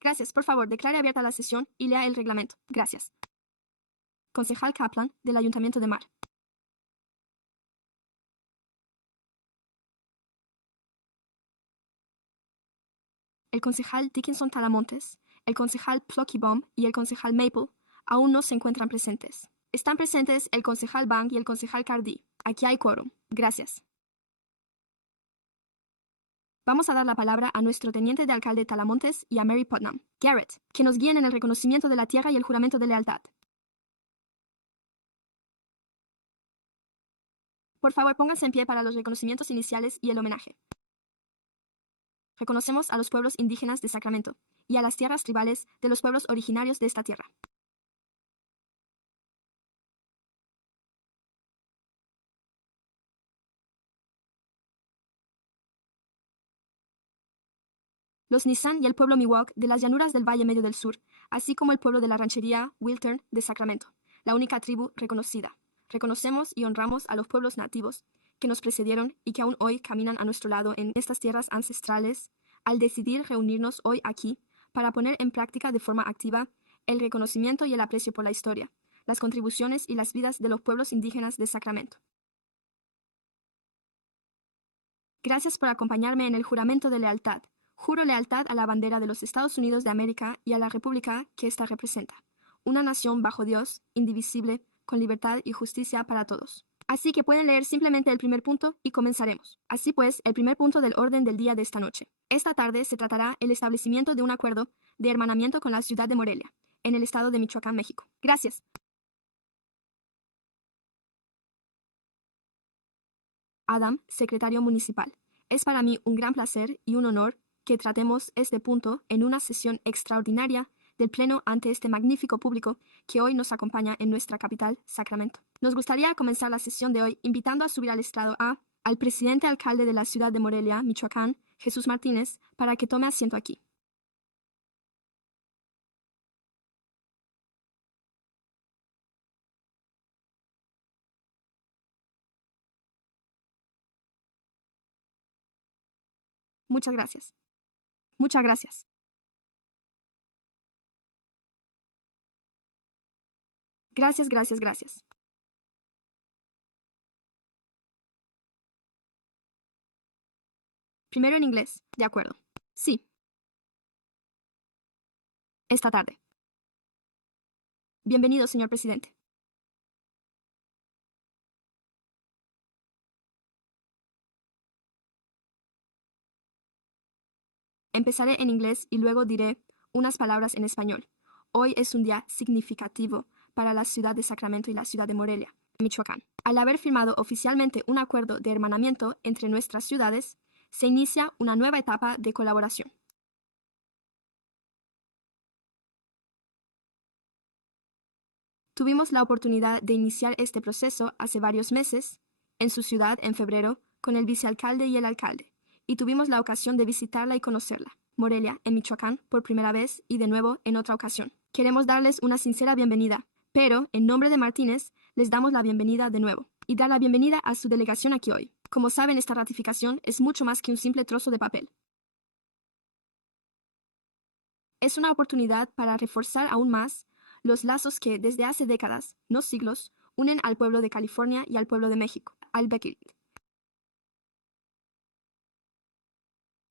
Gracias. Por favor, declare abierta la sesión y lea el reglamento. Gracias. Concejal Kaplan, del Ayuntamiento de Mar. El concejal Dickinson Talamontes, el concejal Pluckybomb y el concejal Maple aún no se encuentran presentes. Están presentes el concejal Bang y el concejal Cardi. Aquí hay quórum. Gracias. Vamos a dar la palabra a nuestro teniente de alcalde Talamontes y a Mary Putnam. Garrett, que nos guíen en el reconocimiento de la tierra y el juramento de lealtad. Por favor, pónganse en pie para los reconocimientos iniciales y el homenaje. Reconocemos a los pueblos indígenas de Sacramento y a las tierras tribales de los pueblos originarios de esta tierra. Los Nisan y el pueblo Miwok de las llanuras del Valle Medio del Sur, así como el pueblo de la ranchería Wiltern de Sacramento, la única tribu reconocida. Reconocemos y honramos a los pueblos nativos que nos precedieron y que aún hoy caminan a nuestro lado en estas tierras ancestrales, al decidir reunirnos hoy aquí para poner en práctica de forma activa el reconocimiento y el aprecio por la historia, las contribuciones y las vidas de los pueblos indígenas de Sacramento. Gracias por acompañarme en el juramento de lealtad. Juro lealtad a la bandera de los Estados Unidos de América y a la república que ésta representa. Una nación bajo Dios, indivisible, con libertad y justicia para todos. Así que pueden leer simplemente el primer punto y comenzaremos. Así pues, el primer punto del orden del día de esta noche. Esta tarde se tratará el establecimiento de un acuerdo de hermanamiento con la ciudad de Morelia, en el estado de Michoacán, México. Gracias. Adam, secretario municipal. Es para mí un gran placer y un honor que tratemos este punto en una sesión extraordinaria del Pleno ante este magnífico público que hoy nos acompaña en nuestra capital, Sacramento. Nos gustaría comenzar la sesión de hoy invitando a subir al estrado al presidente alcalde de la ciudad de Morelia, Michoacán, Jesús Martínez, para que tome asiento aquí. Muchas gracias. Muchas gracias. Gracias, gracias, gracias. Primero en inglés. De acuerdo. Sí. Esta tarde. Bienvenido, señor presidente. Empezaré en inglés y luego diré unas palabras en español. Hoy es un día significativo para la ciudad de Sacramento y la ciudad de Morelia, Michoacán. Al haber firmado oficialmente un acuerdo de hermanamiento entre nuestras ciudades, se inicia una nueva etapa de colaboración. Tuvimos la oportunidad de iniciar este proceso hace varios meses, en su ciudad en febrero, con el vicealcalde y el alcalde, y tuvimos la ocasión de visitarla y conocerla, Morelia, en Michoacán, por primera vez y de nuevo en otra ocasión. Queremos darles una sincera bienvenida, pero, en nombre de Martínez, les damos la bienvenida de nuevo, y dar la bienvenida a su delegación aquí hoy. Como saben, esta ratificación es mucho más que un simple trozo de papel. Es una oportunidad para reforzar aún más los lazos que, desde hace décadas, no siglos, unen al pueblo de California y al pueblo de México, al Beckett.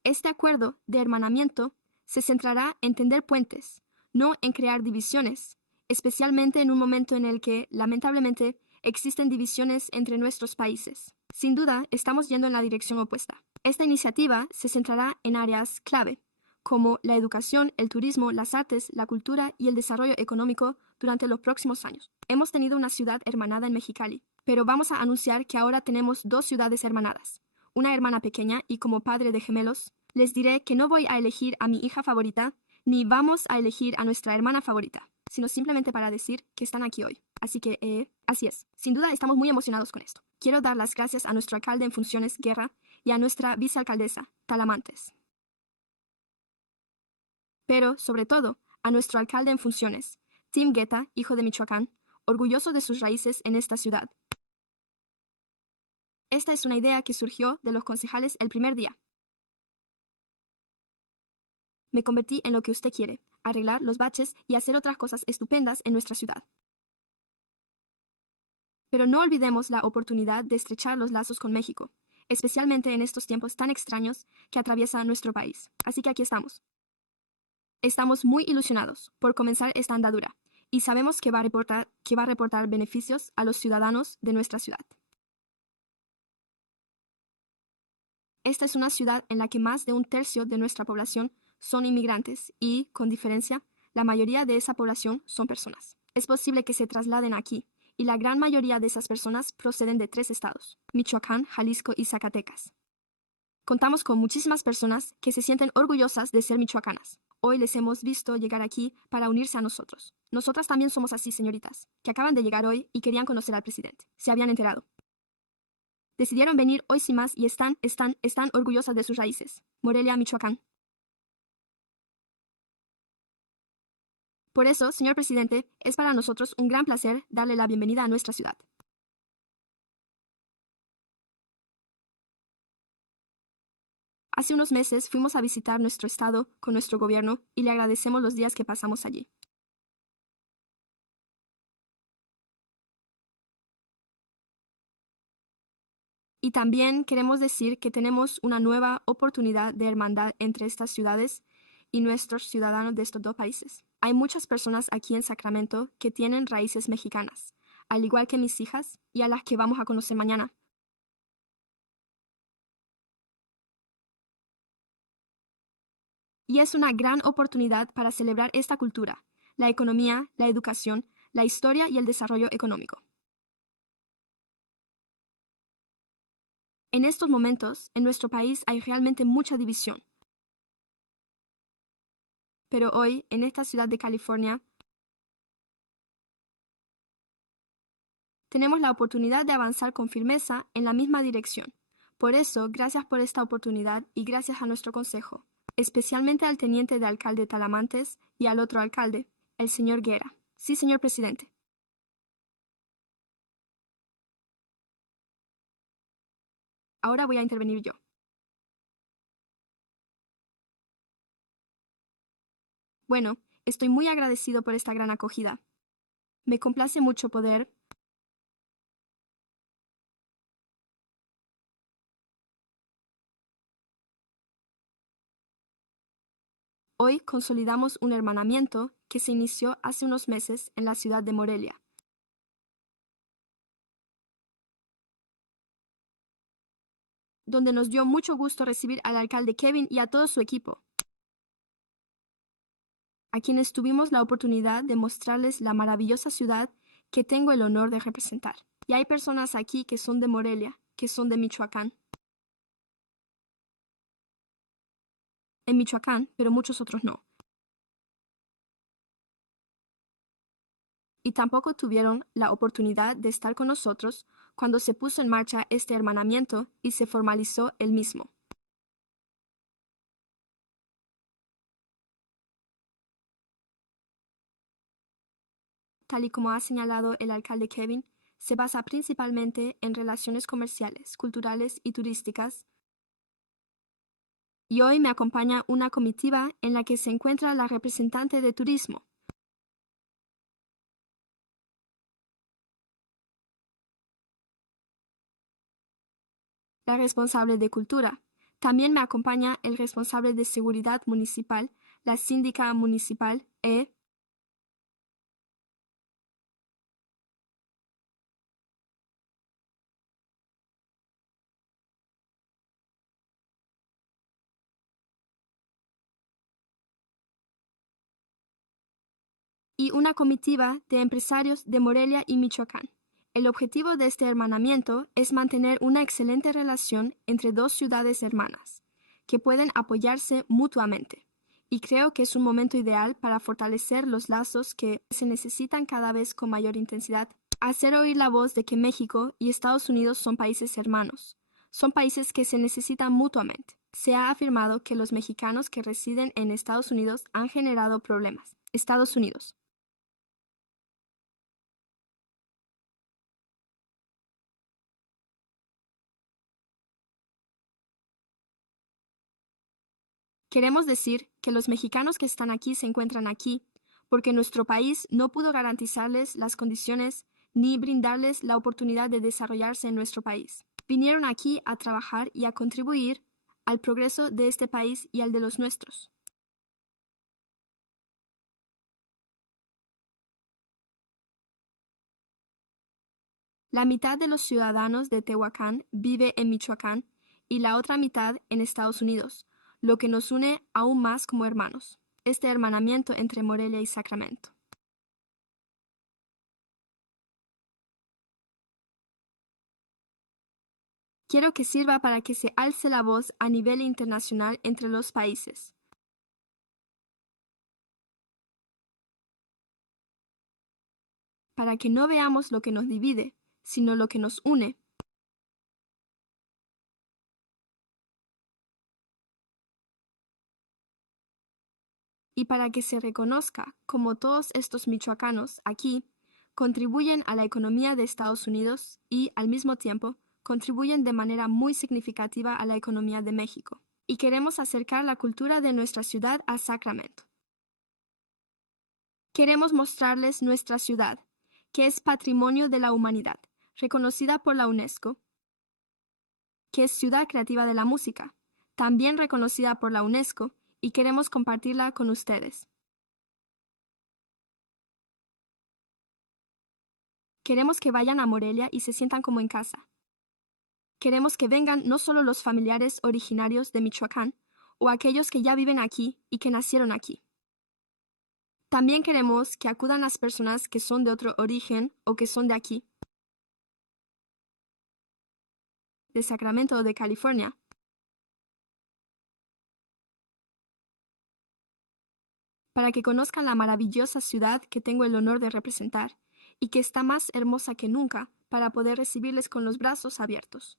Este acuerdo de hermanamiento se centrará en tender puentes, no en crear divisiones, especialmente en un momento en el que, lamentablemente, existen divisiones entre nuestros países. Sin duda, estamos yendo en la dirección opuesta. Esta iniciativa se centrará en áreas clave, como la educación, el turismo, las artes, la cultura y el desarrollo económico durante los próximos años. Hemos tenido una ciudad hermanada en Mexicali, pero vamos a anunciar que ahora tenemos dos ciudades hermanadas, una hermana pequeña, y como padre de gemelos, les diré que no voy a elegir a mi hija favorita, ni vamos a elegir a nuestra hermana favorita, sino simplemente para decir que están aquí hoy. Así que, así es. Sin duda estamos muy emocionados con esto. Quiero dar las gracias a nuestro alcalde en funciones, Guerra, y a nuestra vicealcaldesa, Talamantes. Pero, sobre todo, a nuestro alcalde en funciones, Tim Guetta, hijo de Michoacán, orgulloso de sus raíces en esta ciudad. Esta es una idea que surgió de los concejales el primer día. Me convertí en lo que usted quiere, arreglar los baches y hacer otras cosas estupendas en nuestra ciudad. Pero no olvidemos la oportunidad de estrechar los lazos con México, especialmente en estos tiempos tan extraños que atraviesa nuestro país. Así que aquí estamos. Estamos muy ilusionados por comenzar esta andadura y sabemos que va a reportar beneficios a los ciudadanos de nuestra ciudad. Esta es una ciudad en la que más de un tercio de nuestra población son inmigrantes y, con diferencia, la mayoría de esa población son personas. Es posible que se trasladen aquí, y la gran mayoría de esas personas proceden de 3 estados: Michoacán, Jalisco y Zacatecas. Contamos con muchísimas personas que se sienten orgullosas de ser michoacanas. Hoy les hemos visto llegar aquí para unirse a nosotros. Nosotras también somos así, señoritas, que acaban de llegar hoy y querían conocer al presidente. Se habían enterado. Decidieron venir hoy sin más y están orgullosas de sus raíces. Morelia, Michoacán. Por eso, señor presidente, es para nosotros un gran placer darle la bienvenida a nuestra ciudad. Hace unos meses fuimos a visitar nuestro estado con nuestro gobierno y le agradecemos los días que pasamos allí. Y también queremos decir que tenemos una nueva oportunidad de hermandad entre estas ciudades y nuestros ciudadanos de estos 2 países. Hay muchas personas aquí en Sacramento que tienen raíces mexicanas, al igual que mis hijas y a las que vamos a conocer mañana. Y es una gran oportunidad para celebrar esta cultura, la economía, la educación, la historia y el desarrollo económico. En estos momentos, en nuestro país hay realmente mucha división. Pero hoy, en esta ciudad de California, tenemos la oportunidad de avanzar con firmeza en la misma dirección. Por eso, gracias por esta oportunidad y gracias a nuestro consejo, especialmente al teniente de alcalde Talamantes y al otro alcalde, el señor Guerra. Sí, señor presidente. Ahora voy a intervenir yo. Bueno, estoy muy agradecido por esta gran acogida. Me complace mucho poder Hoy consolidamos un hermanamiento que se inició hace unos meses en la ciudad de Morelia. Donde nos dio mucho gusto recibir al alcalde Kevin y a todo su equipo, a quienes tuvimos la oportunidad de mostrarles la maravillosa ciudad que tengo el honor de representar. Y hay personas aquí que son de Morelia, que son de Michoacán. En Michoacán, pero muchos otros no. Y tampoco tuvieron la oportunidad de estar con nosotros cuando se puso en marcha este hermanamiento y se formalizó el mismo. Tal y como ha señalado el alcalde Kevin, se basa principalmente en relaciones comerciales, culturales y turísticas. Y hoy me acompaña una comitiva en la que se encuentra la representante de turismo, la responsable de cultura. También me acompaña el responsable de seguridad municipal, la síndica municipal y una comitiva de empresarios de Morelia y Michoacán. El objetivo de este hermanamiento es mantener una excelente relación entre 2 ciudades hermanas, que pueden apoyarse mutuamente. Y creo que es un momento ideal para fortalecer los lazos que se necesitan cada vez con mayor intensidad. Hacer oír la voz de que México y Estados Unidos son países hermanos. Son países que se necesitan mutuamente. Se ha afirmado que los mexicanos que residen en Estados Unidos han generado problemas. Estados Unidos. Queremos decir que los mexicanos que están aquí se encuentran aquí porque nuestro país no pudo garantizarles las condiciones ni brindarles la oportunidad de desarrollarse en nuestro país. Vinieron aquí a trabajar y a contribuir al progreso de este país y al de los nuestros. La mitad de los ciudadanos de Tehuacán vive en Michoacán y la otra mitad en Estados Unidos, lo que nos une aún más como hermanos. Este hermanamiento entre Morelia y Sacramento. Quiero que sirva para que se alce la voz a nivel internacional entre los países. Para que no veamos lo que nos divide, sino lo que nos une. Y para que se reconozca como todos estos michoacanos aquí contribuyen a la economía de Estados Unidos y, al mismo tiempo, contribuyen de manera muy significativa a la economía de México. Y queremos acercar la cultura de nuestra ciudad a Sacramento. Queremos mostrarles nuestra ciudad, que es patrimonio de la humanidad, reconocida por la UNESCO, que es ciudad creativa de la música, también reconocida por la UNESCO, y queremos compartirla con ustedes. Queremos que vayan a Morelia y se sientan como en casa. Queremos que vengan no solo los familiares originarios de Michoacán, o aquellos que ya viven aquí y que nacieron aquí. También queremos que acudan las personas que son de otro origen o que son de aquí, de Sacramento o de California. Para que conozcan la maravillosa ciudad que tengo el honor de representar y que está más hermosa que nunca para poder recibirles con los brazos abiertos.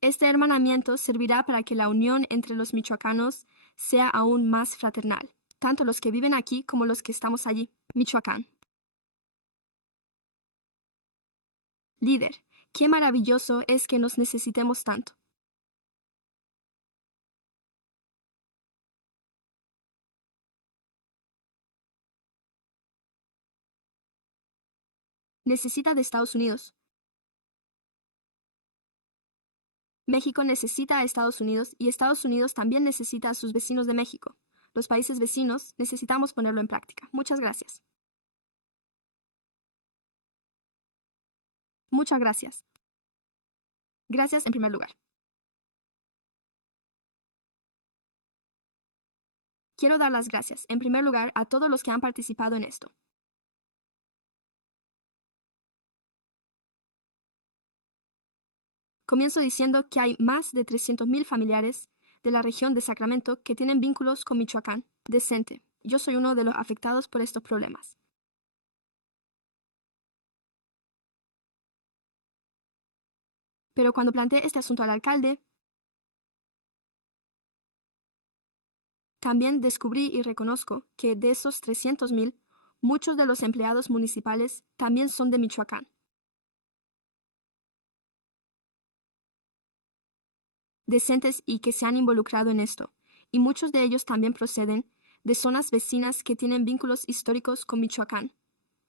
Este hermanamiento servirá para que la unión entre los michoacanos sea aún más fraternal, tanto los que viven aquí como los que estamos allí. Michoacán. Líder, qué maravilloso es que nos necesitemos tanto. Necesita de Estados Unidos. México necesita a Estados Unidos y Estados Unidos también necesita a sus vecinos de México. Los países vecinos necesitamos ponerlo en práctica. Muchas gracias. Muchas gracias. Gracias en primer lugar. Quiero dar las gracias, en primer lugar, a todos los que han participado en esto. Comienzo diciendo que hay más de 300,000 familiares de la región de Sacramento que tienen vínculos con Michoacán. Decente. Yo soy uno de los afectados por estos problemas. Pero cuando planteé este asunto al alcalde, también descubrí y reconozco que de esos 300,000, muchos de los empleados municipales también son de Michoacán. Decentes y que se han involucrado en esto, y muchos de ellos también proceden de zonas vecinas que tienen vínculos históricos con Michoacán.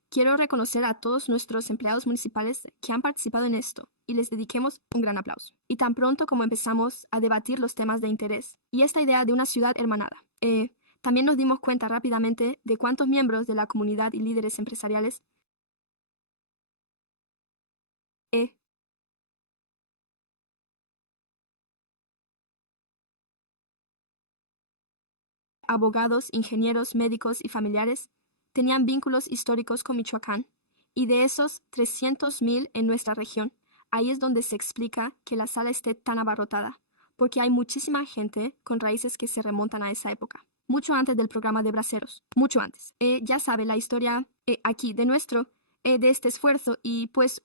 Quiero reconocer a todos nuestros empleados municipales que han participado en esto y les dediquemos un gran aplauso. Y tan pronto como empezamos a debatir los temas de interés y esta idea de una ciudad hermanada, también nos dimos cuenta rápidamente de cuántos miembros de la comunidad y líderes empresariales abogados, ingenieros, médicos y familiares tenían vínculos históricos con Michoacán, y de esos 300,000 en nuestra región, ahí es donde se explica que la sala esté tan abarrotada, porque hay muchísima gente con raíces que se remontan a esa época, mucho antes del programa de braceros, mucho antes. Ya sabe la historia aquí de este esfuerzo y pues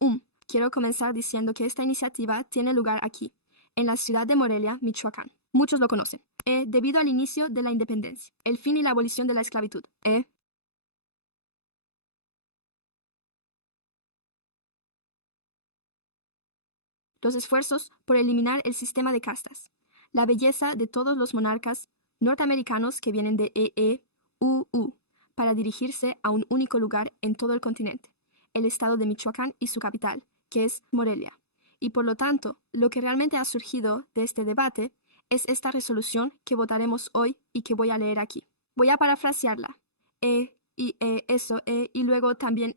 quiero comenzar diciendo que esta iniciativa tiene lugar aquí, en la ciudad de Morelia, Michoacán. Muchos lo conocen. Debido al inicio de la independencia, el fin y la abolición de la esclavitud. Los esfuerzos por eliminar el sistema de castas, la belleza de todos los monarcas norteamericanos que vienen de EEUU para dirigirse a un único lugar en todo el continente, el estado de Michoacán y su capital, que es Morelia. Y por lo tanto, lo que realmente ha surgido de este debate es esta resolución que votaremos hoy y que voy a leer aquí. Voy a parafrasearla. Y luego también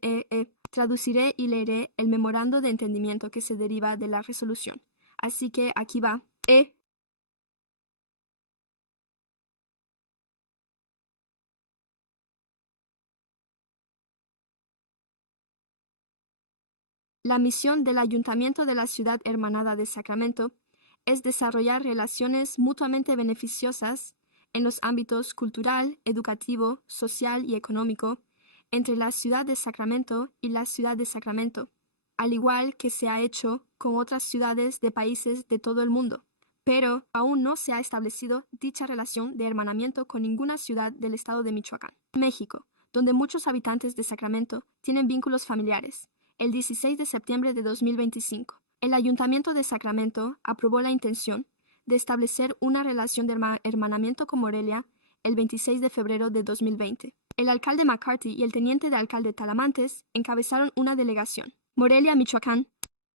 traduciré y leeré el memorando de entendimiento que se deriva de la resolución. Así que aquí va. La misión del Ayuntamiento de la Ciudad Hermanada de Sacramento es desarrollar relaciones mutuamente beneficiosas en los ámbitos cultural, educativo, social y económico entre la ciudad de Sacramento y la ciudad de Sacramento, al igual que se ha hecho con otras ciudades de países de todo el mundo. Pero aún no se ha establecido dicha relación de hermanamiento con ninguna ciudad del estado de Michoacán. México, donde muchos habitantes de Sacramento tienen vínculos familiares. El 16 de septiembre de 2025, el Ayuntamiento de Sacramento aprobó la intención de establecer una relación de hermanamiento con Morelia el 26 de febrero de 2020. El alcalde McCarthy y el teniente de alcalde Talamantes encabezaron una delegación. Morelia, Michoacán,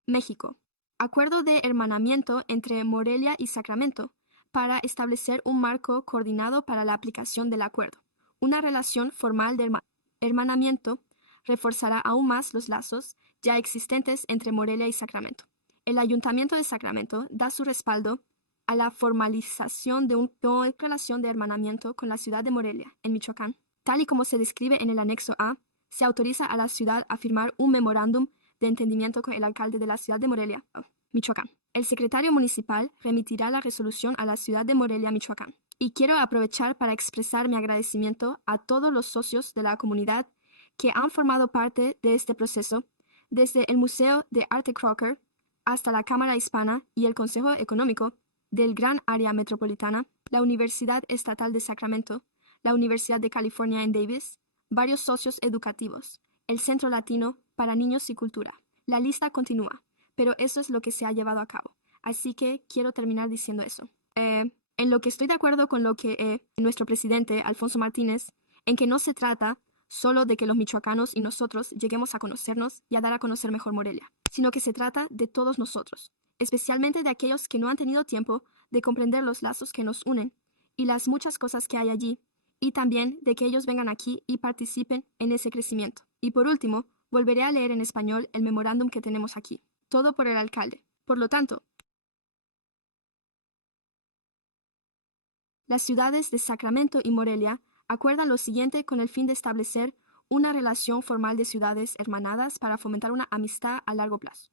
México. Acuerdo de hermanamiento entre Morelia y Sacramento para establecer un marco coordinado para la aplicación del acuerdo. Una relación formal de hermanamiento reforzará aún más los lazos ya existentes entre Morelia y Sacramento. El Ayuntamiento de Sacramento da su respaldo a la formalización de una relación de hermanamiento con la ciudad de Morelia, en Michoacán. Tal y como se describe en el anexo A, se autoriza a la ciudad a firmar un memorándum de entendimiento con el alcalde de la ciudad de Morelia, Michoacán. El secretario municipal remitirá la resolución a la ciudad de Morelia, Michoacán. Y quiero aprovechar para expresar mi agradecimiento a todos los socios de la comunidad que han formado parte de este proceso, desde el Museo de Arte Crocker hasta la Cámara Hispana y el Consejo Económico del Gran Área Metropolitana, la Universidad Estatal de Sacramento, la Universidad de California en Davis, varios socios educativos, el Centro Latino para Niños y Cultura. La lista continúa, pero eso es lo que se ha llevado a cabo. Así que quiero terminar diciendo eso. En lo que estoy de acuerdo con lo que nuestro presidente, Alfonso Martínez, en que no se trata solo de que los michoacanos y nosotros lleguemos a conocernos y a dar a conocer mejor Morelia, sino que se trata de todos nosotros, especialmente de aquellos que no han tenido tiempo de comprender los lazos que nos unen y las muchas cosas que hay allí, y también de que ellos vengan aquí y participen en ese crecimiento. Y por último, volveré a leer en español el memorándum que tenemos aquí. Todo por el alcalde. Por lo tanto, las ciudades de Sacramento y Morelia acuerdan lo siguiente con el fin de establecer una relación formal de ciudades hermanadas para fomentar una amistad a largo plazo.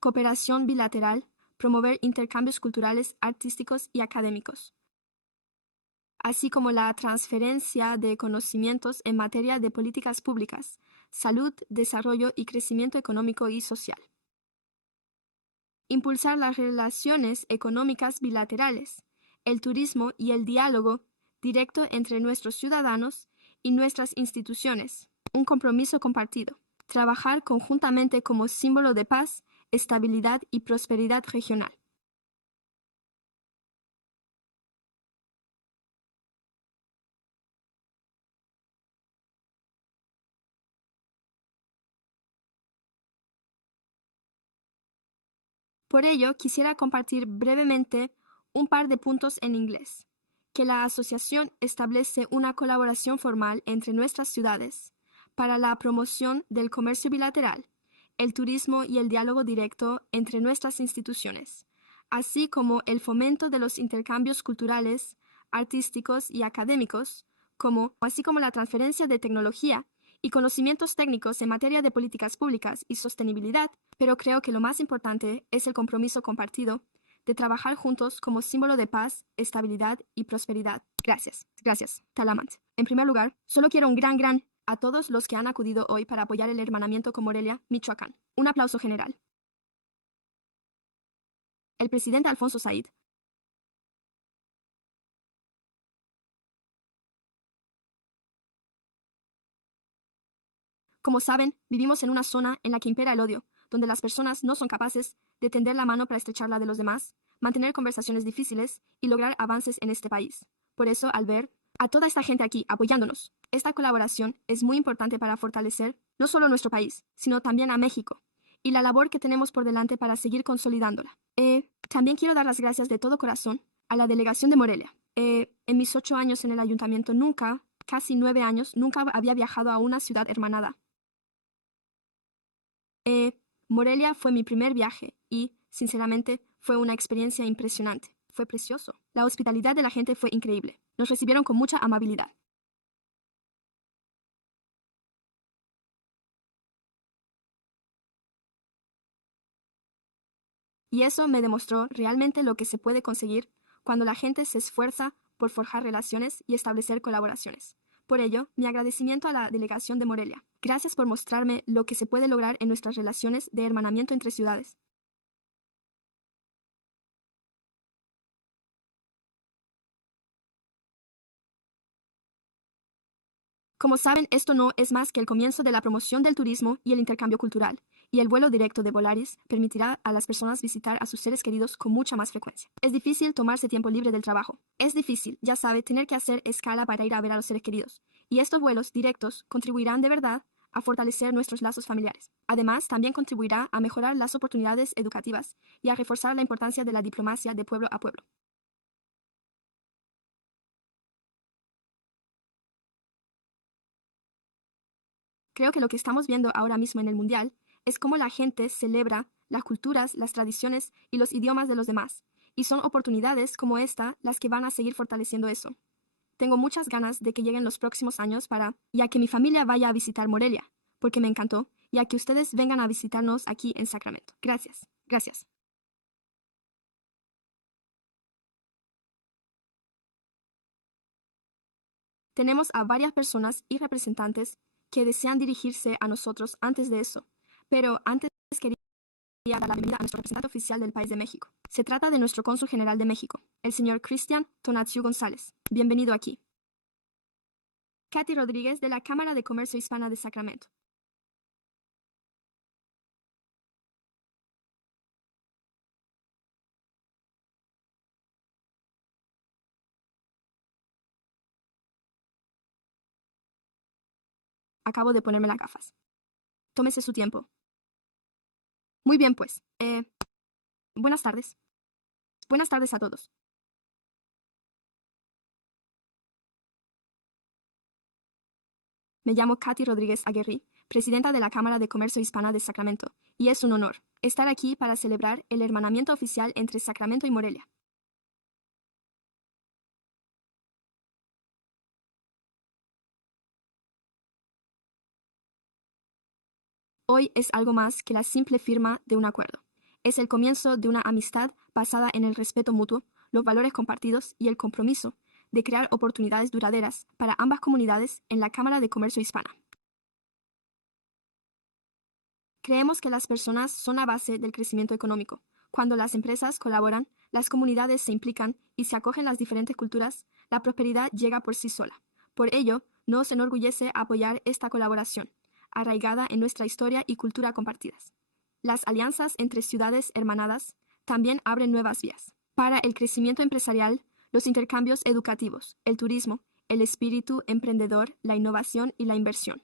Cooperación bilateral, promover intercambios culturales, artísticos y académicos, así como la transferencia de conocimientos en materia de políticas públicas, salud, desarrollo y crecimiento económico y social. Impulsar las relaciones económicas bilaterales, el turismo y el diálogo directo entre nuestros ciudadanos y nuestras instituciones. Un compromiso compartido. Trabajar conjuntamente como símbolo de paz, estabilidad y prosperidad regional. Por ello, quisiera compartir brevemente un par de puntos en inglés. Que la asociación establece una colaboración formal entre nuestras ciudades para la promoción del comercio bilateral, el turismo y el diálogo directo entre nuestras instituciones, así como el fomento de los intercambios culturales, artísticos y académicos, así como la transferencia de tecnología y conocimientos técnicos en materia de políticas públicas y sostenibilidad, pero creo que lo más importante es el compromiso compartido de trabajar juntos como símbolo de paz, estabilidad y prosperidad. Gracias. Gracias, Talamant. En primer lugar, solo quiero un gran a todos los que han acudido hoy para apoyar el hermanamiento con Morelia, Michoacán. Un aplauso general. El presidente Alfonso Said. Como saben, vivimos en una zona en la que impera el odio, donde las personas no son capaces de tender la mano para estrechar la de los demás, mantener conversaciones difíciles y lograr avances en este país. Por eso, al ver a toda esta gente aquí apoyándonos, esta colaboración es muy importante para fortalecer no solo nuestro país, sino también a México, y la labor que tenemos por delante para seguir consolidándola. También quiero dar las gracias de todo corazón a la delegación de Morelia. En mis 8 años en el ayuntamiento casi 9 años, nunca había viajado a una ciudad hermanada. Morelia fue mi primer viaje y, sinceramente, fue una experiencia impresionante. Fue precioso. La hospitalidad de la gente fue increíble. Nos recibieron con mucha amabilidad. Y eso me demostró realmente lo que se puede conseguir cuando la gente se esfuerza por forjar relaciones y establecer colaboraciones. Por ello, mi agradecimiento a la delegación de Morelia. Gracias por mostrarme lo que se puede lograr en nuestras relaciones de hermanamiento entre ciudades. Como saben, esto no es más que el comienzo de la promoción del turismo y el intercambio cultural, y el vuelo directo de Volaris permitirá a las personas visitar a sus seres queridos con mucha más frecuencia. Es difícil tomarse tiempo libre del trabajo. Es difícil, ya sabe, tener que hacer escala para ir a ver a los seres queridos, y estos vuelos directos contribuirán de verdad a fortalecer nuestros lazos familiares. Además, también contribuirá a mejorar las oportunidades educativas y a reforzar la importancia de la diplomacia de pueblo a pueblo. Creo que lo que estamos viendo ahora mismo en el Mundial es cómo la gente celebra las culturas, las tradiciones y los idiomas de los demás, y son oportunidades como esta las que van a seguir fortaleciendo eso. Tengo muchas ganas de que lleguen los próximos años y a que mi familia vaya a visitar Morelia, porque me encantó, y a que ustedes vengan a visitarnos aquí en Sacramento. Gracias. Gracias. Tenemos a varias personas y representantes que desean dirigirse a nosotros antes de eso, pero antes quería dar la bienvenida a nuestro representante oficial del país de México. Se trata de nuestro cónsul general de México, el señor Cristian Tonatiu González. Bienvenido aquí. Katy Rodríguez, de la Cámara de Comercio Hispana de Sacramento. Acabo de ponerme las gafas. Tómese su tiempo. Muy bien, pues. Buenas tardes. Buenas tardes a todos. Me llamo Katy Rodríguez Aguirre, presidenta de la Cámara de Comercio Hispana de Sacramento, y es un honor estar aquí para celebrar el hermanamiento oficial entre Sacramento y Morelia. Hoy es algo más que la simple firma de un acuerdo. Es el comienzo de una amistad basada en el respeto mutuo, los valores compartidos y el compromiso de crear oportunidades duraderas para ambas comunidades en la Cámara de Comercio Hispana. Creemos que las personas son la base del crecimiento económico. Cuando las empresas colaboran, las comunidades se implican y se acogen las diferentes culturas, la prosperidad llega por sí sola. Por ello, nos enorgullece apoyar esta colaboración, arraigada en nuestra historia y cultura compartidas. Las alianzas entre ciudades hermanadas también abren nuevas vías. Para el crecimiento empresarial, los intercambios educativos, el turismo, el espíritu emprendedor, la innovación y la inversión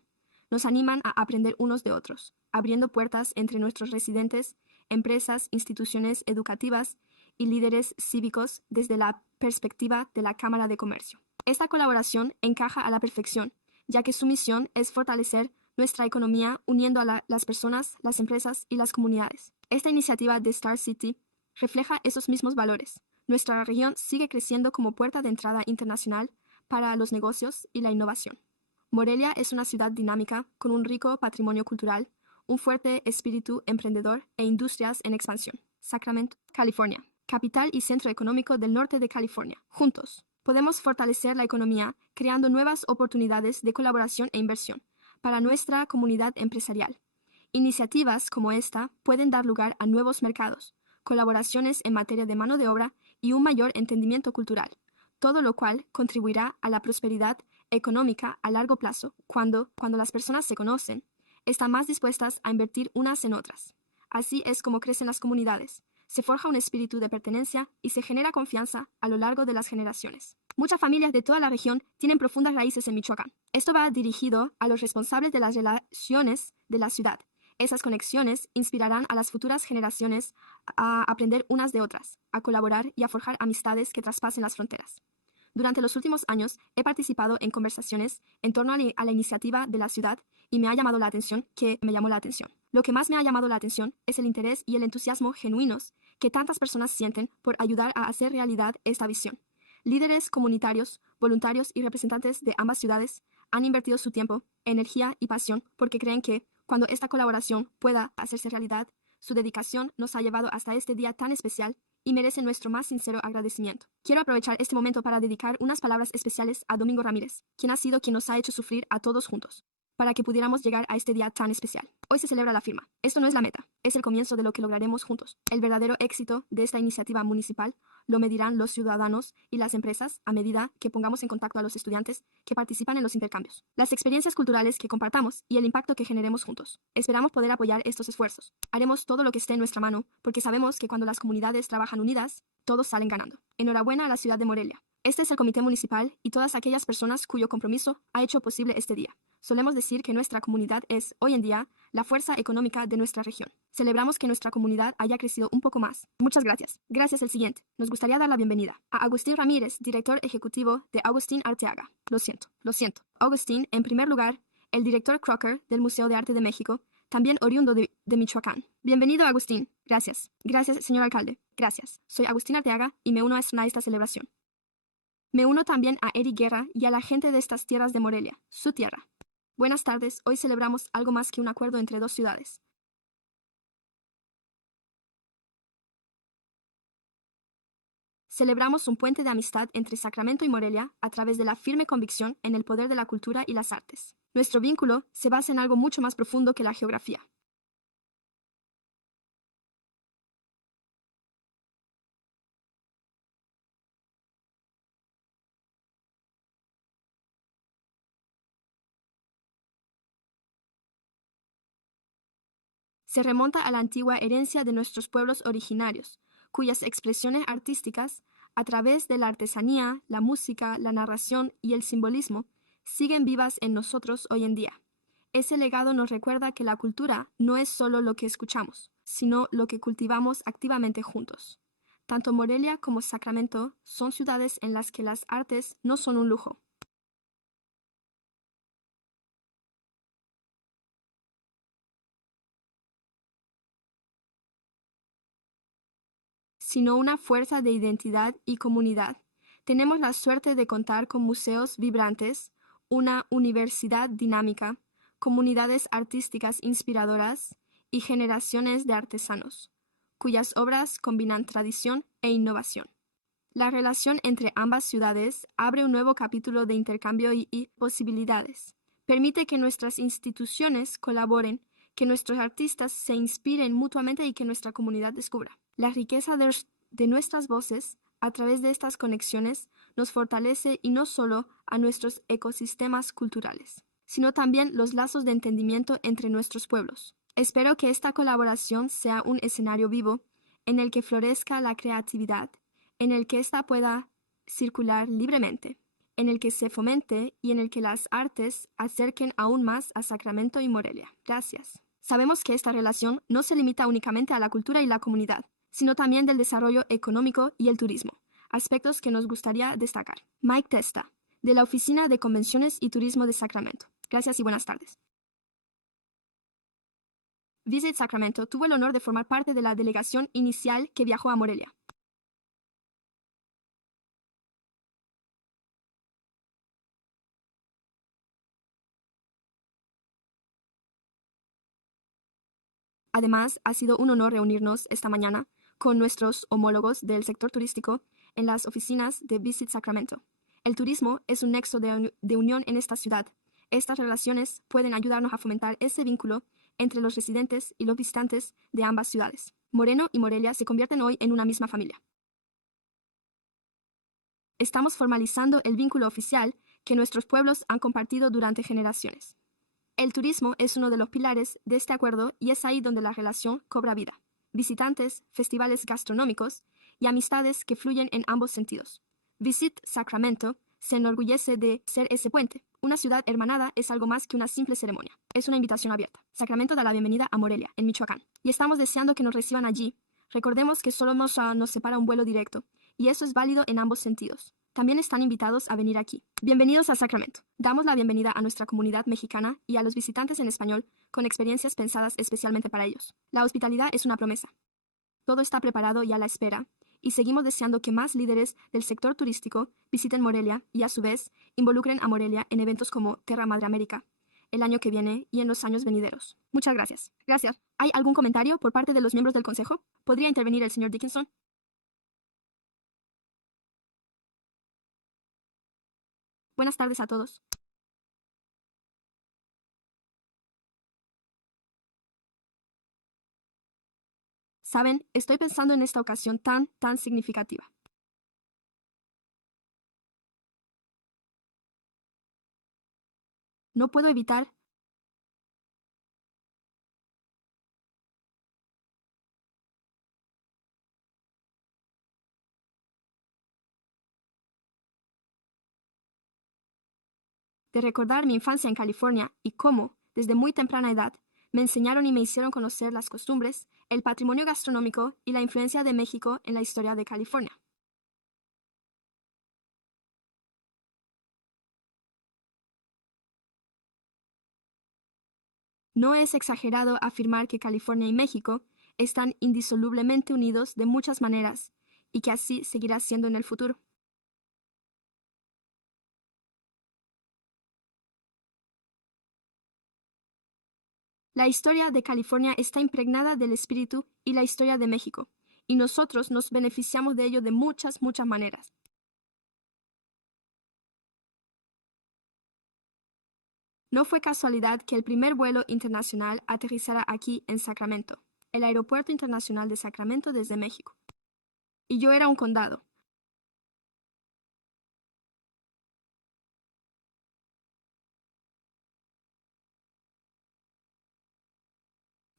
nos animan a aprender unos de otros, abriendo puertas entre nuestros residentes, empresas, instituciones educativas y líderes cívicos desde la perspectiva de la Cámara de Comercio. Esta colaboración encaja a la perfección, ya que su misión es fortalecer nuestra economía uniendo a las personas, las empresas y las comunidades. Esta iniciativa de Star City refleja esos mismos valores. Nuestra región sigue creciendo como puerta de entrada internacional para los negocios y la innovación. Morelia es una ciudad dinámica con un rico patrimonio cultural, un fuerte espíritu emprendedor e industrias en expansión. Sacramento, California, capital y centro económico del norte de California. Juntos, podemos fortalecer la economía creando nuevas oportunidades de colaboración e inversión para nuestra comunidad empresarial. Iniciativas como esta pueden dar lugar a nuevos mercados, colaboraciones en materia de mano de obra y un mayor entendimiento cultural, todo lo cual contribuirá a la prosperidad económica a largo plazo. Cuando las personas se conocen, están más dispuestas a invertir unas en otras, Así es como crecen las comunidades. Se forja un espíritu de pertenencia y se genera confianza a lo largo de las generaciones. Muchas familias de toda la región tienen profundas raíces en Michoacán. Esto va dirigido a los responsables de las relaciones de la ciudad. Esas conexiones inspirarán a las futuras generaciones a aprender unas de otras, a colaborar y a forjar amistades que traspasen las fronteras. Durante los últimos años he participado en conversaciones en torno a la iniciativa de la ciudad y me llamó la atención. Lo que más me ha llamado la atención es el interés y el entusiasmo genuinos que tantas personas sienten por ayudar a hacer realidad esta visión. Líderes comunitarios, voluntarios y representantes de ambas ciudades han invertido su tiempo, energía y pasión porque creen que, cuando esta colaboración pueda hacerse realidad, su dedicación nos ha llevado hasta este día tan especial y merece nuestro más sincero agradecimiento. Quiero aprovechar este momento para dedicar unas palabras especiales a Domingo Ramírez, quien nos ha hecho sufrir a todos juntos, para que pudiéramos llegar a este día tan especial. Hoy se celebra la firma. Esto no es la meta, es el comienzo de lo que lograremos juntos. El verdadero éxito de esta iniciativa municipal lo medirán los ciudadanos y las empresas a medida que pongamos en contacto a los estudiantes que participan en los intercambios, las experiencias culturales que compartamos y el impacto que generemos juntos. Esperamos poder apoyar estos esfuerzos. Haremos todo lo que esté en nuestra mano porque sabemos que cuando las comunidades trabajan unidas, todos salen ganando. Enhorabuena a la ciudad de Morelia. Este es el comité municipal y todas aquellas personas cuyo compromiso ha hecho posible este día. Solemos decir que nuestra comunidad es, hoy en día, la fuerza económica de nuestra región. Celebramos que nuestra comunidad haya crecido un poco más. Muchas gracias. Gracias el siguiente. Nos gustaría dar la bienvenida a Agustín Ramírez, director ejecutivo de Agustín Arteaga. Lo siento. Agustín, en primer lugar, el director Crocker del Museo de Arte de México, también oriundo de Michoacán. Bienvenido, Agustín. Gracias. Gracias, señor alcalde. Gracias. Soy Agustín Arteaga y me uno a esta celebración. Me uno también a Eric Guerra y a la gente de estas tierras de Morelia, su tierra. Buenas tardes, hoy celebramos algo más que un acuerdo entre dos ciudades. Celebramos un puente de amistad entre Sacramento y Morelia a través de la firme convicción en el poder de la cultura y las artes. Nuestro vínculo se basa en algo mucho más profundo que la geografía. Se remonta a la antigua herencia de nuestros pueblos originarios, cuyas expresiones artísticas, a través de la artesanía, la música, la narración y el simbolismo, siguen vivas en nosotros hoy en día. Ese legado nos recuerda que la cultura no es solo lo que escuchamos, sino lo que cultivamos activamente juntos. Tanto Morelia como Sacramento son ciudades en las que las artes no son un lujo. Sino una fuerza de identidad y comunidad. Tenemos la suerte de contar con museos vibrantes, una universidad dinámica, comunidades artísticas inspiradoras y generaciones de artesanos, cuyas obras combinan tradición e innovación. La relación entre ambas ciudades abre un nuevo capítulo de intercambio y posibilidades. Permite que nuestras instituciones colaboren, que nuestros artistas se inspiren mutuamente y que nuestra comunidad descubra. La riqueza de nuestras voces a través de estas conexiones nos fortalece y no solo a nuestros ecosistemas culturales, sino también los lazos de entendimiento entre nuestros pueblos. Espero que esta colaboración sea un escenario vivo en el que florezca la creatividad, en el que ésta pueda circular libremente, en el que se fomente y en el que las artes acerquen aún más a Sacramento y Morelia. Gracias. Sabemos que esta relación no se limita únicamente a la cultura y la comunidad, sino también del desarrollo económico y el turismo, aspectos que nos gustaría destacar. Mike Testa, de la Oficina de Convenciones y Turismo de Sacramento. Gracias y buenas tardes. Visit Sacramento tuvo el honor de formar parte de la delegación inicial que viajó a Morelia. Además, ha sido un honor reunirnos esta mañana con nuestros homólogos del sector turístico en las oficinas de Visit Sacramento. El turismo es un nexo de unión en esta ciudad. Estas relaciones pueden ayudarnos a fomentar ese vínculo entre los residentes y los visitantes de ambas ciudades. Moreno y Morelia se convierten hoy en una misma familia. Estamos formalizando el vínculo oficial que nuestros pueblos han compartido durante generaciones. El turismo es uno de los pilares de este acuerdo y es ahí donde la relación cobra vida. Visitantes, festivales gastronómicos y amistades que fluyen en ambos sentidos. Visit Sacramento se enorgullece de ser ese puente. Una ciudad hermanada es algo más que una simple ceremonia. Es una invitación abierta. Sacramento da la bienvenida a Morelia, en Michoacán. Y estamos deseando que nos reciban allí. Recordemos que solo nos separa un vuelo directo, y eso es válido en ambos sentidos. También están invitados a venir aquí. Bienvenidos a Sacramento. Damos la bienvenida a nuestra comunidad mexicana y a los visitantes en español con experiencias pensadas especialmente para ellos. La hospitalidad es una promesa. Todo está preparado y a la espera, y seguimos deseando que más líderes del sector turístico visiten Morelia y, a su vez, involucren a Morelia en eventos como Terra Madre América el año que viene y en los años venideros. Muchas gracias. Gracias. ¿Hay algún comentario por parte de los miembros del Consejo? ¿Podría intervenir el señor Dickinson? Buenas tardes a todos. Saben, estoy pensando en esta ocasión tan significativa. No puedo evitar de recordar mi infancia en California y cómo, desde muy temprana edad, me enseñaron y me hicieron conocer las costumbres, el patrimonio gastronómico y la influencia de México en la historia de California. No es exagerado afirmar que California y México están indisolublemente unidos de muchas maneras y que así seguirá siendo en el futuro. La historia de California está impregnada del espíritu y la historia de México, y nosotros nos beneficiamos de ello de muchas maneras. No fue casualidad que el primer vuelo internacional aterrizara aquí en Sacramento, el Aeropuerto Internacional de Sacramento desde México. Y yo era un condado.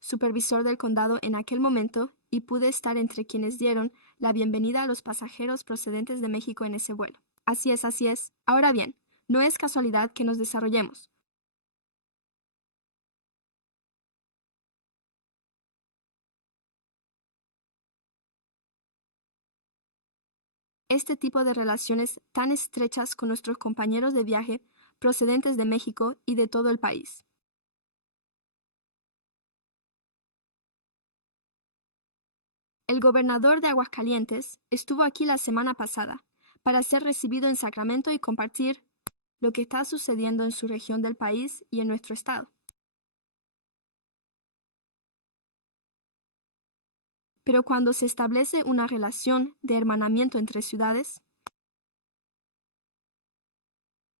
Supervisor del condado en aquel momento y pude estar entre quienes dieron la bienvenida a los pasajeros procedentes de México en ese vuelo. Así es, así es. Ahora bien, no es casualidad que nos desarrollemos. Este tipo de relaciones tan estrechas con nuestros compañeros de viaje procedentes de México y de todo el país. El gobernador de Aguascalientes estuvo aquí la semana pasada para ser recibido en Sacramento y compartir lo que está sucediendo en su región del país y en nuestro estado. Pero cuando se establece una relación de hermanamiento entre ciudades,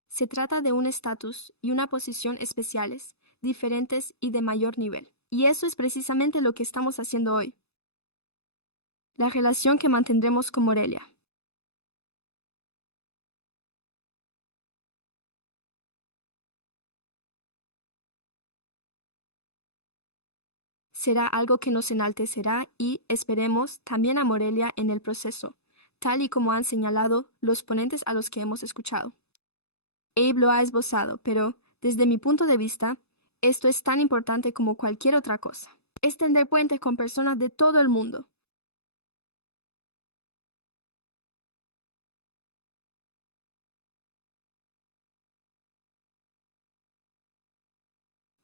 se trata de un estatus y una posición especiales, diferentes y de mayor nivel. Y eso es precisamente lo que estamos haciendo hoy. La relación que mantendremos con Morelia. Será algo que nos enaltecerá y, esperemos, también a Morelia en el proceso, tal y como han señalado los ponentes a los que hemos escuchado. Abe lo ha esbozado, pero, desde mi punto de vista, esto es tan importante como cualquier otra cosa. Es tender puentes con personas de todo el mundo.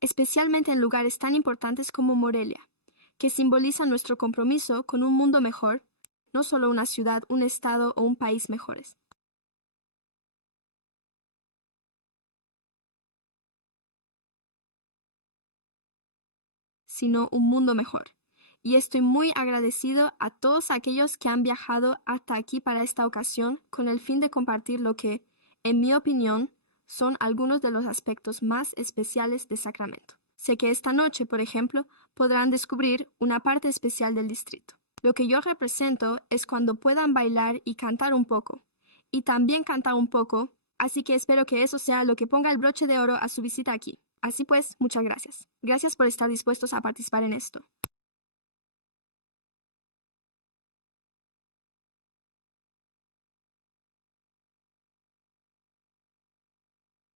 Especialmente en lugares tan importantes como Morelia, que simbolizan nuestro compromiso con un mundo mejor, no solo una ciudad, un estado o un país mejores. Sino un mundo mejor. Y estoy muy agradecido a todos aquellos que han viajado hasta aquí para esta ocasión con el fin de compartir lo que, en mi opinión, son algunos de los aspectos más especiales de Sacramento. Sé que esta noche, por ejemplo, podrán descubrir una parte especial del distrito. Lo que yo represento es cuando puedan bailar y cantar un poco, y también cantar un poco, así que espero que eso sea lo que ponga el broche de oro a su visita aquí. Así pues, muchas gracias. Gracias por estar dispuestos a participar en esto.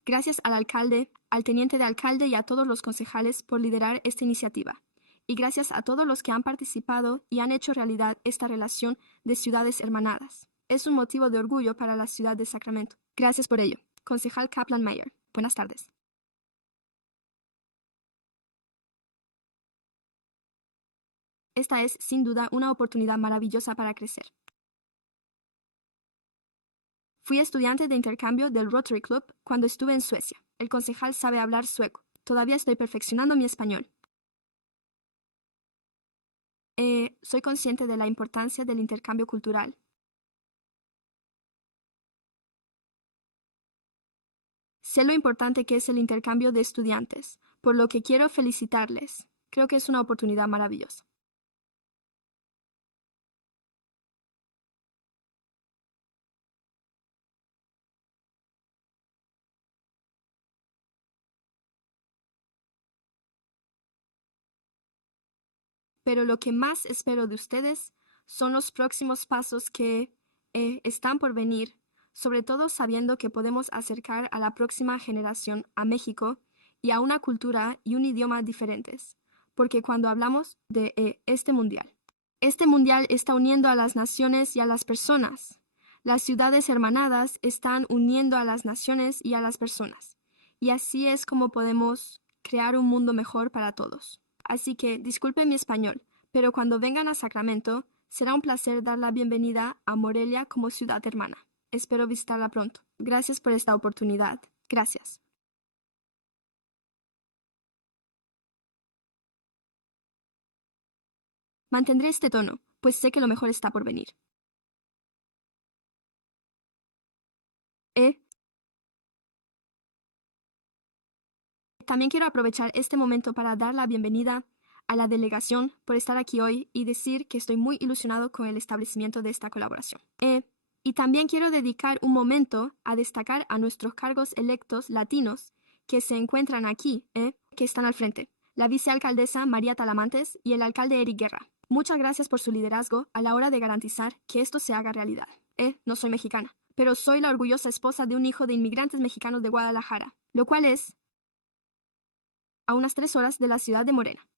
Gracias al alcalde, al teniente de alcalde y a todos los concejales por liderar esta iniciativa. Y gracias a todos los que han participado y han hecho realidad esta relación de ciudades hermanadas. Es un motivo de orgullo para la ciudad de Sacramento. Gracias por ello. Concejal Kaplan Mayer. Buenas tardes. Esta es, sin duda, una oportunidad maravillosa para crecer. Fui estudiante de intercambio del Rotary Club cuando estuve en Suecia. El concejal sabe hablar sueco. Todavía estoy perfeccionando mi español. Soy consciente de la importancia del intercambio cultural. Sé lo importante que es el intercambio de estudiantes, por lo que quiero felicitarles. Creo que es una oportunidad maravillosa. Pero lo que más espero de ustedes son los próximos pasos que están por venir, sobre todo sabiendo que podemos acercar a la próxima generación a México y a una cultura y un idioma diferentes, porque cuando hablamos de este mundial está uniendo a las naciones y a las personas. Las ciudades hermanadas están uniendo a las naciones y a las personas, y así es como podemos crear un mundo mejor para todos. Así que disculpen mi español, pero cuando vengan a Sacramento, será un placer dar la bienvenida a Morelia como ciudad hermana. Espero visitarla pronto. Gracias por esta oportunidad. Gracias. Mantendré este tono, pues sé que lo mejor está por venir. También quiero aprovechar este momento para dar la bienvenida a la delegación por estar aquí hoy y decir que estoy muy ilusionado con el establecimiento de esta colaboración. Y también quiero dedicar un momento a destacar a nuestros cargos electos latinos que se encuentran aquí, que están al frente. La vicealcaldesa María Talamantes y el alcalde Eric Guerra. Muchas gracias por su liderazgo a la hora de garantizar que esto se haga realidad. No soy mexicana, pero soy la orgullosa esposa de un hijo de inmigrantes mexicanos de Guadalajara, lo cual es a unas 3 horas de la ciudad de Morena.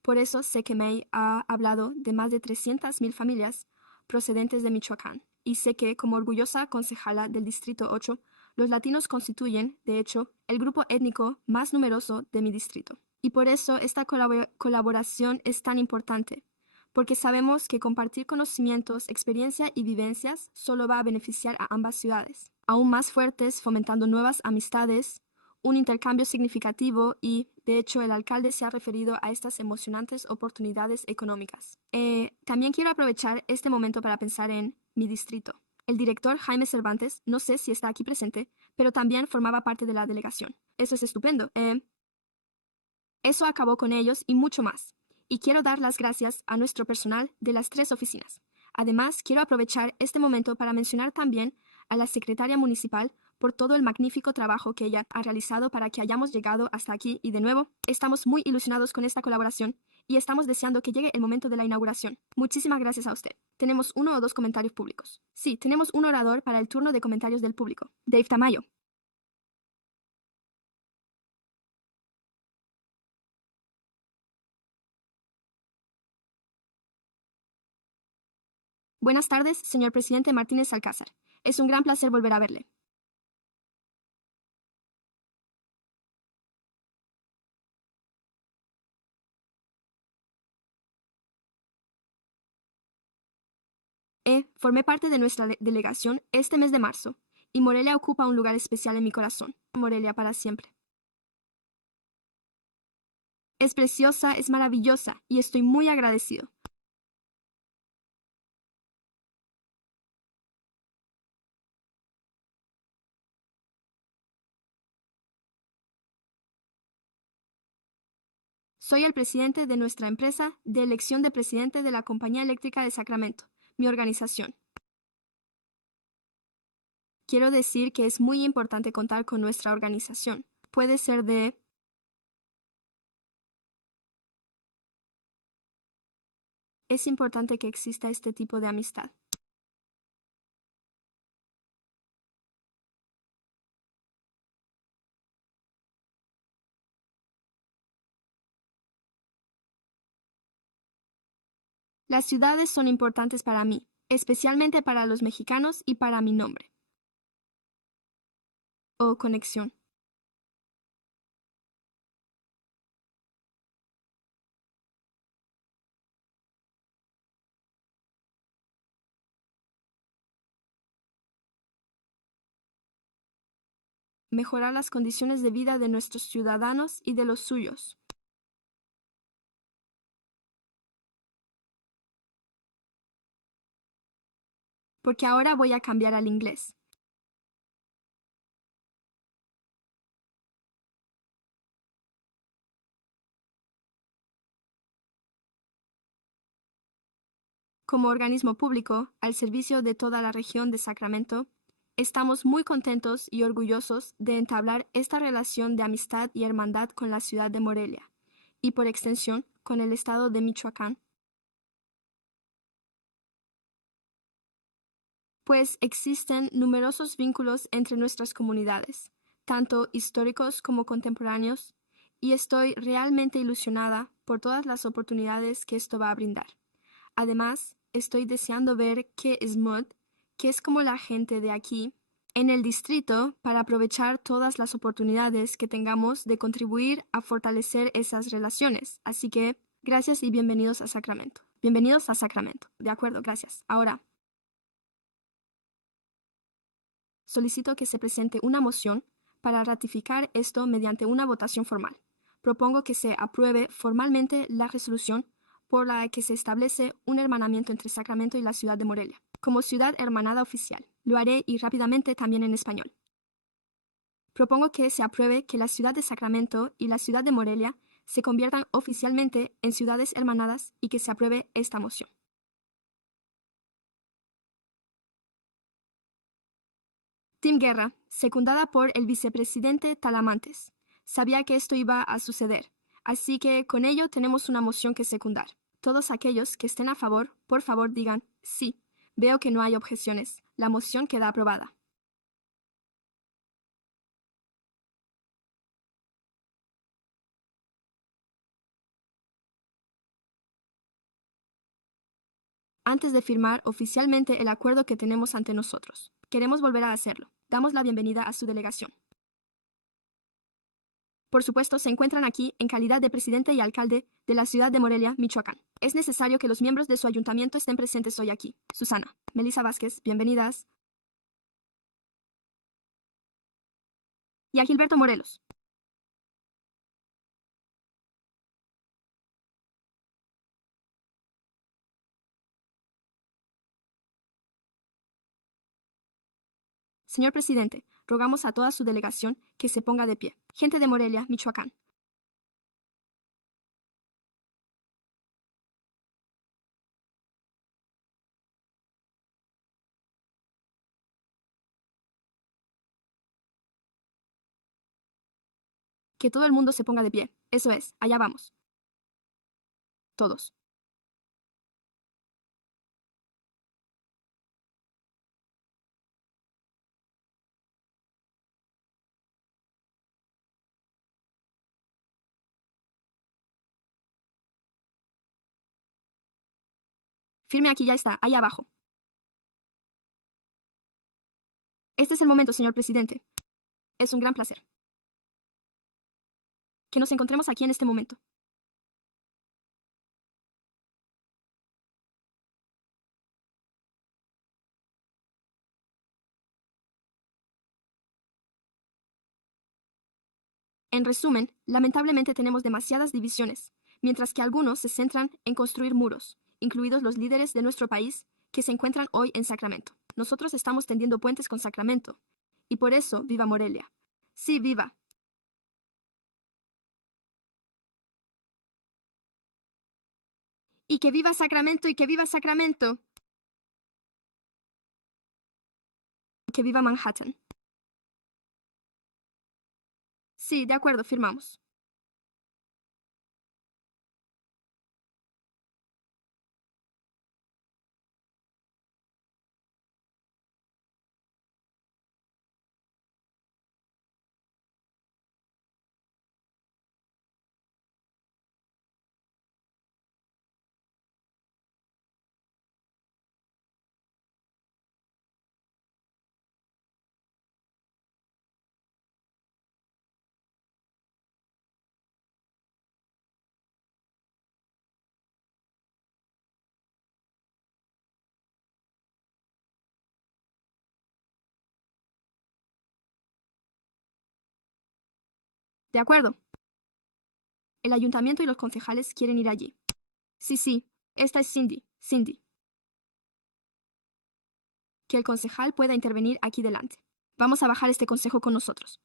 Por eso sé que May ha hablado de más de 300,000 familias procedentes de Michoacán, y sé que, como orgullosa concejala del Distrito 8, los latinos constituyen, de hecho, el grupo étnico más numeroso de mi distrito. Y por eso esta colaboración es tan importante, porque sabemos que compartir conocimientos, experiencia y vivencias solo va a beneficiar a ambas ciudades, aún más fuertes, fomentando nuevas amistades, un intercambio significativo y, de hecho, el alcalde se ha referido a estas emocionantes oportunidades económicas. También quiero aprovechar este momento para pensar en mi distrito. El director Jaime Cervantes, no sé si está aquí presente, pero también formaba parte de la delegación. Eso es estupendo. Eso acabó con ellos y mucho más. Y quiero dar las gracias a nuestro personal de las 3 oficinas. Además, quiero aprovechar este momento para mencionar también a la secretaria municipal por todo el magnífico trabajo que ella ha realizado para que hayamos llegado hasta aquí y de nuevo, estamos muy ilusionados con esta colaboración y estamos deseando que llegue el momento de la inauguración. Muchísimas gracias a usted. ¿Tenemos 1 o 2 comentarios públicos? Sí, tenemos un orador para el turno de comentarios del público. Dave Tamayo. Buenas tardes, señor presidente Martínez Alcázar. Es un gran placer volver a verle. Formé parte de nuestra delegación este mes de marzo, y Morelia ocupa un lugar especial en mi corazón. Morelia para siempre. Es preciosa, es maravillosa, y estoy muy agradecido. Soy el presidente de nuestra empresa de elección de presidente de la Compañía Eléctrica de Sacramento, mi organización. Quiero decir que es muy importante contar con nuestra organización. Puede ser de... Es importante que exista este tipo de amistad. Las ciudades son importantes para mí, especialmente para los mexicanos y para mi nombre. O conexión. Mejorar las condiciones de vida de nuestros ciudadanos y de los suyos. Porque ahora voy a cambiar al inglés. Como organismo público, al servicio de toda la región de Sacramento, estamos muy contentos y orgullosos de entablar esta relación de amistad y hermandad con la ciudad de Morelia, y por extensión, con el estado de Michoacán, pues existen numerosos vínculos entre nuestras comunidades, tanto históricos como contemporáneos, y estoy realmente ilusionada por todas las oportunidades que esto va a brindar. Además, estoy deseando ver qué es mod, que es como la gente de aquí, en el distrito para aprovechar todas las oportunidades que tengamos de contribuir a fortalecer esas relaciones. Así que, gracias y bienvenidos a Sacramento. Bienvenidos a Sacramento. De acuerdo, gracias. Ahora, solicito que se presente una moción para ratificar esto mediante una votación formal. Propongo que se apruebe formalmente la resolución por la que se establece un hermanamiento entre Sacramento y la ciudad de Morelia, como ciudad hermanada oficial. Lo haré y rápidamente también en español. Propongo que se apruebe que la ciudad de Sacramento y la ciudad de Morelia se conviertan oficialmente en ciudades hermanadas y que se apruebe esta moción. Tim Guerra, secundada por el vicepresidente Talamantes. Sabía que esto iba a suceder, así que con ello tenemos una moción que secundar. Todos aquellos que estén a favor, por favor digan sí. Veo que no hay objeciones. La moción queda aprobada. Antes de firmar oficialmente el acuerdo que tenemos ante nosotros, queremos volver a hacerlo. Damos la bienvenida a su delegación. Por supuesto, se encuentran aquí en calidad de presidente y alcalde de la ciudad de Morelia, Michoacán. Es necesario que los miembros de su ayuntamiento estén presentes hoy aquí. Susana, Melissa Vázquez, bienvenidas. Y a Gilberto Morelos. Señor presidente, rogamos a toda su delegación que se ponga de pie. Gente de Morelia, Michoacán. Que todo el mundo se ponga de pie. Eso es, allá vamos. Todos. Firme aquí, ya está, ahí abajo. Este es el momento, señor presidente. Es un gran placer que nos encontremos aquí en este momento. En resumen, lamentablemente tenemos demasiadas divisiones, mientras que algunos se centran en construir muros, incluidos los líderes de nuestro país que se encuentran hoy en Sacramento. Nosotros estamos tendiendo puentes con Sacramento, y por eso viva Morelia. Sí, viva. Y que viva Sacramento, y que viva Sacramento. Que viva Manhattan. Sí, de acuerdo, firmamos. De acuerdo. El ayuntamiento y los concejales quieren ir allí. Sí, sí, esta es Cindy. Cindy. Que el concejal pueda intervenir aquí delante. Vamos a bajar este consejo con nosotros.